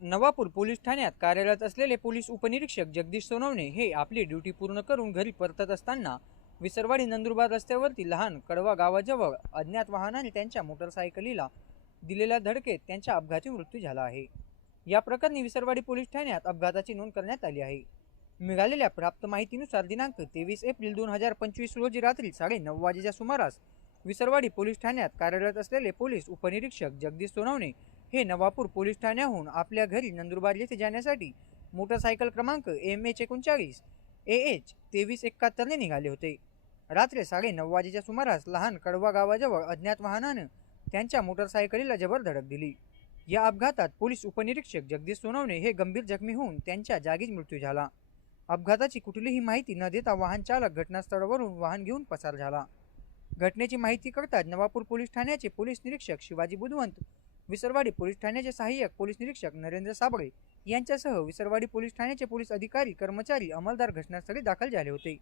Navapur police ठाण्यात कार्यरत असलेले पोलीस उपनिरीक्षक जगदीश सोनवणे हे आपली ड्युटी पूर्ण करून घरी परतत असताना विसरवाडी नंदुरबार रस्त्यावरती लहान कडवा गावाजवळ अज्ञात वाहनाने त्यांच्या मोटरसायकलीला दिलेल्या धडकेत त्यांच्या अपघाती मृत्यू झाला आहे. या प्रकरणी विसरवाडी पोलीस ठाण्यात अपघाताची नोंद करण्यात आली आहे. मिळालेल्या प्राप्त माहितीनुसार दिनांक तेवीस एप्रिल दोन हजार पंचवीस रोजी रात्री साडे नऊ वाजेच्या सुमारास विसरवाडी पोलीस ठाण्यात कार्यरत असलेले पोलीस उपनिरीक्षक जगदीश सोनवणे हे नवापूर पोलीस ठाण्याहून आपल्या घरी नंदुरबार येथे जाण्यासाठी मोटरसायकल क्रमांक एम एच एकोणचाळीस ए एच तेवीस एकाहत्तरने निघाले होते. रात्री साडे नऊ वाजेच्या सुमारास लहान कडवा गावाजवळ अज्ञात वाहनानं त्यांच्या मोटरसायकलीला जबर धडक दिली. या अपघातात पोलीस उपनिरीक्षक जगदीश सोनवणे हे गंभीर जखमी होऊन त्यांच्या जागीच मृत्यू झाला. अपघाताची कुठलीही माहिती न देता वाहन चालक घटनास्थळावरून वाहन घेऊन पसार झाला. घटनेची माहिती कळताच नवापूर पोलीस ठाण्याचे पोलीस निरीक्षक शिवाजी बुधवंत विसरवाडी पोलीस ठाण्याचे सहाय्यक पोलीस निरीक्षक नरेंद्र साबळे यांच्यासह विसरवाडी पोलीस ठाण्याचे पोलीस अधिकारी कर्मचारी अंमलदार घटनास्थळी दाखल झाले होते.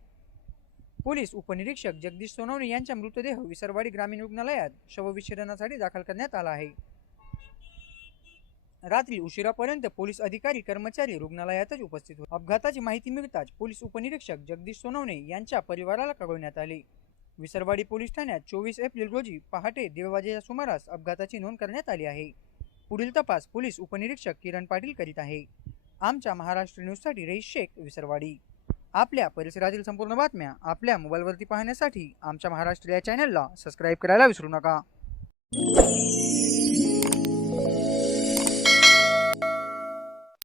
पोलीस उपनिरीक्षक जगदीश सोनवणे यांचा मृतदेह विसरवाडी ग्रामीण रुग्णालयात शवविच्छेदनासाठी दाखल करण्यात आला आहे. रात्री उशिरापर्यंत पोलीस अधिकारी कर्मचारी रुग्णालयातच उपस्थित होते. अपघाताची माहिती मिळताच पोलीस उपनिरीक्षक जगदीश सोनवणे यांच्या परिवाराला कळवण्यात आले. विसरवाडी पोलीस ठाण्यात चोवीस एप्रिल रोजी पहाटे दीड वाजेच्या सुमारास अपघाताची नोंद करण्यात आली आहे. पुढील तपास पोलीस उपनिरीक्षक किरण पाटील करीत आहे. आमच्या महाराष्ट्र न्यूजसाठी रईस शेख विसरवाडी. आपल्या परिसरातील संपूर्ण बातम्या आपल्या मोबाईलवरती पाहण्यासाठी आमच्या महाराष्ट्र या चॅनलला सबस्क्राईब करायला विसरू नका.